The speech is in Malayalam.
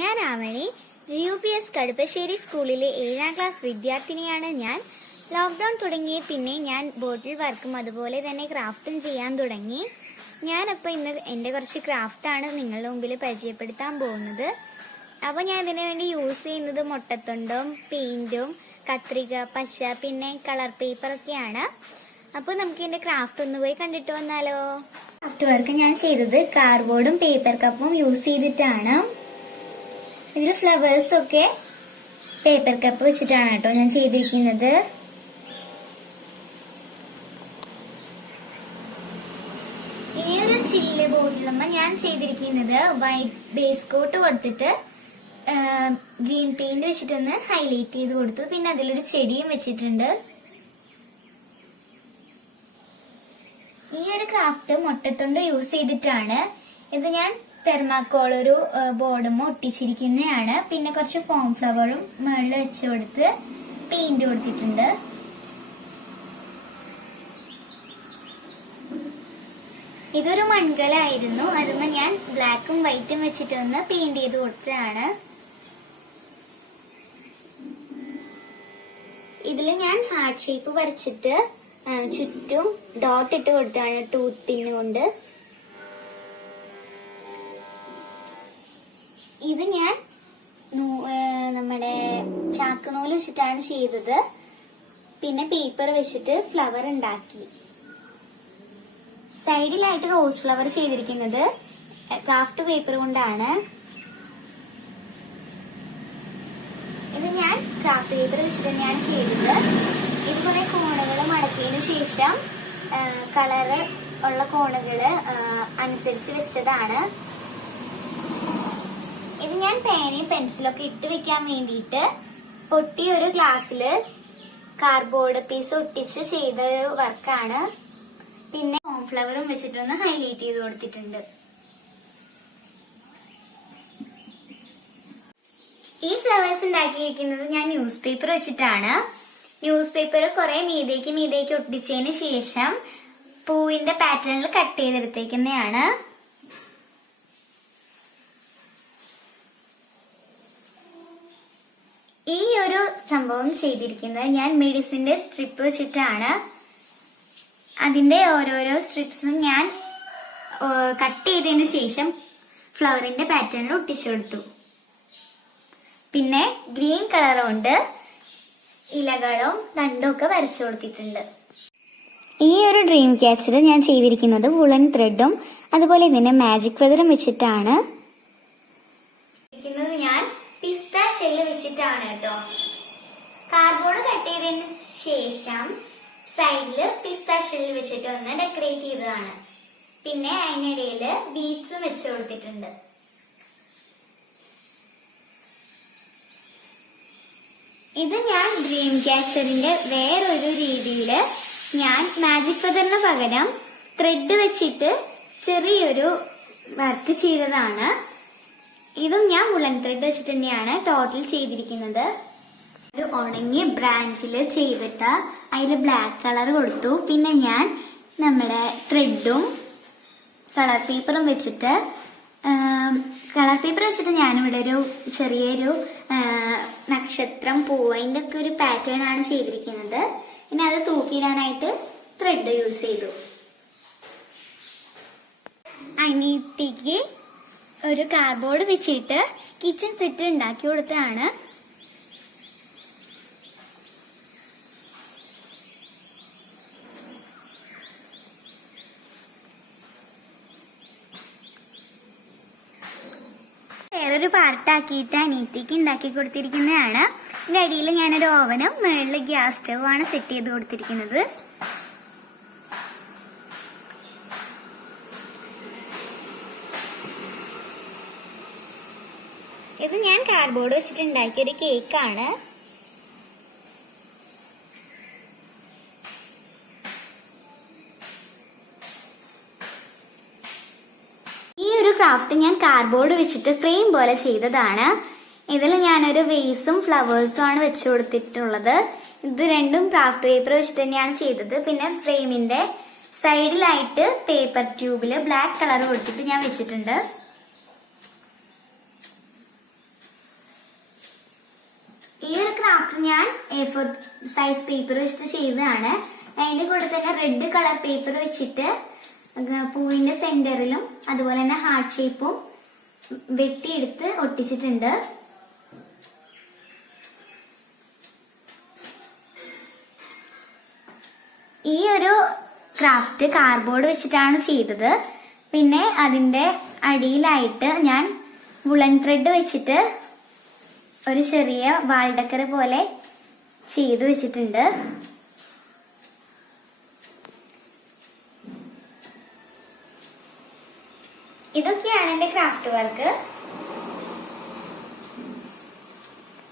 ഞാൻ ആവണി GUPS കടുപ്പശ്ശേരി സ്കൂളിലെ 7ാം ക്ലാസ് വിദ്യാർത്ഥിനിയാണ് ഞാൻ. ലോക്ക്ഡൗൺ തുടങ്ങിയ പിന്നെ ഞാൻ ബോട്ടിൽ വർക്കും അതുപോലെ തന്നെ ക്രാഫ്റ്റും ചെയ്യാൻ തുടങ്ങി. ഞാനപ്പോൾ ഇന്ന് എൻ്റെ കുറച്ച് ക്രാഫ്റ്റാണ് നിങ്ങളുടെ മുമ്പിൽ പരിചയപ്പെടുത്താൻ പോകുന്നത്. അപ്പോൾ ഞാൻ ഇതിനു വേണ്ടി യൂസ് ചെയ്യുന്നത് മുട്ടത്തൊണ്ടും പെയിൻറ്റും കത്രിക, പശ, പിന്നെ കളർ പേപ്പറൊക്കെയാണ്. അപ്പോൾ നമുക്ക് എൻ്റെ ക്രാഫ്റ്റ് ഒന്ന് പോയി കണ്ടിട്ട് വന്നാലോ. ക്രാഫ്റ്റ് വർക്ക് ഞാൻ ചെയ്തത് കാർഡ്ബോർഡും പേപ്പർ കപ്പും യൂസ് ചെയ്തിട്ടാണ്. ഇതിൽ ഫ്ലവേഴ്സൊക്കെ പേപ്പർ കപ്പ് വെച്ചിട്ടാണ് കേട്ടോ ഞാൻ ചെയ്തിരിക്കുന്നത്. ഈ ഒരു ചില്ല് ബോർഡിലുമ്പോൾ ഞാൻ ചെയ്തിരിക്കുന്നത് വൈറ്റ് ബേസ് കോട്ട് കൊടുത്തിട്ട് ഗ്രീൻ പെയിന്റ് വെച്ചിട്ടൊന്ന് ഹൈലൈറ്റ് ചെയ്ത് കൊടുത്തു. പിന്നെ അതിലൊരു ചെടിയും വെച്ചിട്ടുണ്ട്. ഈ ഒരു ക്രാഫ്റ്റ് മുട്ടത്തൊണ്ട് യൂസ് ചെയ്തിട്ടാണ്. ഇത് ഞാൻ തെർമാക്കോൾ ഒരു ബോർഡും ഒട്ടിച്ചിരിക്കുന്നതാണ്. പിന്നെ കുറച്ച് ഫോം ഫ്ലവറും മുകളിൽ വെച്ച് കൊടുത്ത് പെയിന്റ് കൊടുത്തിട്ടുണ്ട്. ഇതൊരു മൺകലായിരുന്നു. അതുമ്പോൾ ഞാൻ ബ്ലാക്കും വൈറ്റും വെച്ചിട്ട് ഒന്ന് പെയിന്റ് ചെയ്ത് കൊടുത്തതാണ്. ഇതിൽ ഞാൻ ഹാർട്ട് ഷേപ്പ് വരച്ചിട്ട് ചുറ്റും ഡോട്ട് ഇട്ട് കൊടുത്തതാണ് ടൂത്ത് പിൻ കൊണ്ട്. ഇത് ഞാൻ നമ്മുടെ ചാക്കുനൂല് വെച്ചിട്ടാണ് ചെയ്തത്. പിന്നെ പേപ്പർ വെച്ചിട്ട് ഫ്ലവർ ഉണ്ടാക്കി. സൈഡിലായിട്ട് റോസ് ഫ്ലവർ ചെയ്തിരിക്കുന്നത് ക്രാഫ്റ്റ് പേപ്പർ കൊണ്ടാണ്. ഇത് ഞാൻ ക്രാഫ്റ്റ് പേപ്പർ വെച്ചിട്ട് തന്നെയാണ് ചെയ്തത്. ഇത് കുറെ കോണുകൾ മടക്കിയതിനു ശേഷം കളറ് ഉള്ള കോണുകള് അനുസരിച്ച് വെച്ചതാണ്. ഇത് ഞാൻ പേനയും പെൻസിലൊക്കെ ഇട്ട് വെക്കാൻ വേണ്ടിയിട്ട് പൊട്ടിയ ഒരു ഗ്ലാസ്സില് കാർഡ്ബോർഡ് പീസ് ഒട്ടിച്ച് ചെയ്ത ഒരു വർക്കാണ്. പിന്നെ ഹോം ഫ്ലവറും വെച്ചിട്ടൊന്ന് ഹൈലൈറ്റ് ചെയ്ത് കൊടുത്തിട്ടുണ്ട്. ഈ ഫ്ലവേഴ്സ് ഉണ്ടാക്കിയിരിക്കുന്നത് ഞാൻ ന്യൂസ് പേപ്പർ വെച്ചിട്ടാണ്. ന്യൂസ് പേപ്പർ കുറെ മീതേക്ക് ഒട്ടിച്ചതിന് ശേഷം പൂവിന്റെ പാറ്റേണിൽ കട്ട് ചെയ്തെടുത്തേക്കുന്നതാണ്. ഈ ഒരു സംഭവം ചെയ്തിരിക്കുന്നത് ഞാൻ മെഡിസിന്റെ സ്ട്രിപ്പ് വെച്ചിട്ടാണ്. അതിന്റെ ഓരോരോ സ്ട്രിപ്സും ഞാൻ കട്ട് ചെയ്തതിന് ശേഷം ഫ്ലവറിന്റെ പാറ്റേണിൽ ഒട്ടിച്ചു കൊടുത്തു. പിന്നെ ഗ്രീൻ കളർ കൊണ്ട് ഇലകളും തണ്ടും ഒക്കെ വരച്ചു കൊടുത്തിട്ടുണ്ട്. ഈ ഒരു ഡ്രീം ക്യാച്ചർ ഞാൻ ചെയ്തിരിക്കുന്നത് വുളൻ ത്രെഡും അതുപോലെ ഇതിന്റെ മാജിക് ഫെദറും വെച്ചിട്ടാണ്. ഞാൻ പിസ്ത ഷെല്ല് വെച്ചിട്ടാണ് കേട്ടോ. കാർഡ്ബോർഡ് കട്ട് ചെയ്തതിന് ശേഷം സൈഡില് പിസ്ത ഷെല്ല് വെച്ചിട്ട് ഒന്ന് ഡെക്കറേറ്റ് ചെയ്തതാണ്. പിന്നെ അതിനിടയില് ബീഡ്സും വെച്ച് കൊടുത്തിട്ടുണ്ട്. ഇത് ഞാൻ ഡ്രീം ക്യാച്ചറിന്റെ വേറൊരു രീതിയില് ഞാൻ മാജിക് ഫെദറിന് പകരം ത്രെഡ് വെച്ചിട്ട് ചെറിയൊരു വർക്ക് ചെയ്തതാണ്. ഇതും ഞാൻ വുളൻ ത്രെഡ് വെച്ചിട്ട് തന്നെയാണ് ടോട്ടൽ ചെയ്തിരിക്കുന്നത്. ഒരു ഉണങ്ങിയ ബ്രാഞ്ചിൽ ചെയ്തിട്ട് അതിൽ ബ്ലാക്ക് കളർ കൊടുത്തു. പിന്നെ ഞാൻ നമ്മുടെ ത്രെഡും കളർ പേപ്പറും വെച്ചിട്ട് ഞാനിവിടെ ഒരു ചെറിയൊരു നക്ഷത്രം പൂവ് അതിൻ്റെ ഒക്കെ ഒരു പാറ്റേൺ ആണ് ചെയ്തിരിക്കുന്നത്. പിന്നെ അത് തൂക്കിയിടാനായിട്ട് ത്രെഡ് യൂസ് ചെയ്തു. അനിയത്തിക്ക് ഒരു കാർഡ്ബോർഡ് വെച്ചിട്ട് കിച്ചൺ സെറ്റ് ഉണ്ടാക്കി കൊടുത്തതാണ്. വേറൊരു പാർട്ടാക്കിയിട്ട് അനിയത്തിക്ക് ഉണ്ടാക്കി കൊടുത്തിരിക്കുന്നതാണ്. ഇതിന്റെ അടിയിൽ ഞാനൊരു ഓവനും മുകളിൽ ഗ്യാസ് സ്റ്റവ് ആണ് സെറ്റ് ചെയ്ത് കൊടുത്തിരിക്കുന്നത്. ഇത് ഞാൻ കാർഡ്ബോർഡ് വെച്ചിട്ട് ഉണ്ടാക്കിയ ഒരു കേക്കാണ്. ഈ ഒരു ക്രാഫ്റ്റ് ഞാൻ കാർഡ്ബോർഡ് വെച്ചിട്ട് ഫ്രെയിം പോലെ ചെയ്തതാണ്. ഇതിൽ ഞാനൊരു വേസും ഫ്ലവേഴ്സും ആണ് വെച്ചു കൊടുത്തിട്ടുള്ളത്. ഇത് രണ്ടും ക്രാഫ്റ്റ് പേപ്പർ വെച്ചിട്ട് തന്നെയാണ് ചെയ്തത്. പിന്നെ ഫ്രെയിമിന്റെ സൈഡിലായിട്ട് പേപ്പർ ട്യൂബില് ബ്ലാക്ക് കളർ കൊടുത്തിട്ട് ഞാൻ വെച്ചിട്ടുണ്ട്. ക്രാഫ്റ്റ് ഞാൻ A4 സൈസ് പേപ്പർ വെച്ചിട്ട് ചെയ്തതാണ്. അതിന്റെ കൂടെ തന്നെ റെഡ് കളർ പേപ്പർ വെച്ചിട്ട് പൂവിന്റെ സെന്ററിലും അതുപോലെ തന്നെ ഹാർട്ട് ഷേപ്പും വെട്ടിയെടുത്ത് ഒട്ടിച്ചിട്ടുണ്ട്. ഈ ഒരു ക്രാഫ്റ്റ് കാർഡ്ബോർഡ് വെച്ചിട്ടാണ് ചെയ്തത്. പിന്നെ അതിന്റെ അടിയിലായിട്ട് ഞാൻ വുളൻ ത്രെഡ് വെച്ചിട്ട് ഒരു ചെറിയ വാൾ ഡെക്കർ പോലെ ചെയ്തു വെച്ചിട്ടുണ്ട്. ഇതൊക്കെയാണ് എന്റെ ക്രാഫ്റ്റ് വർക്ക്.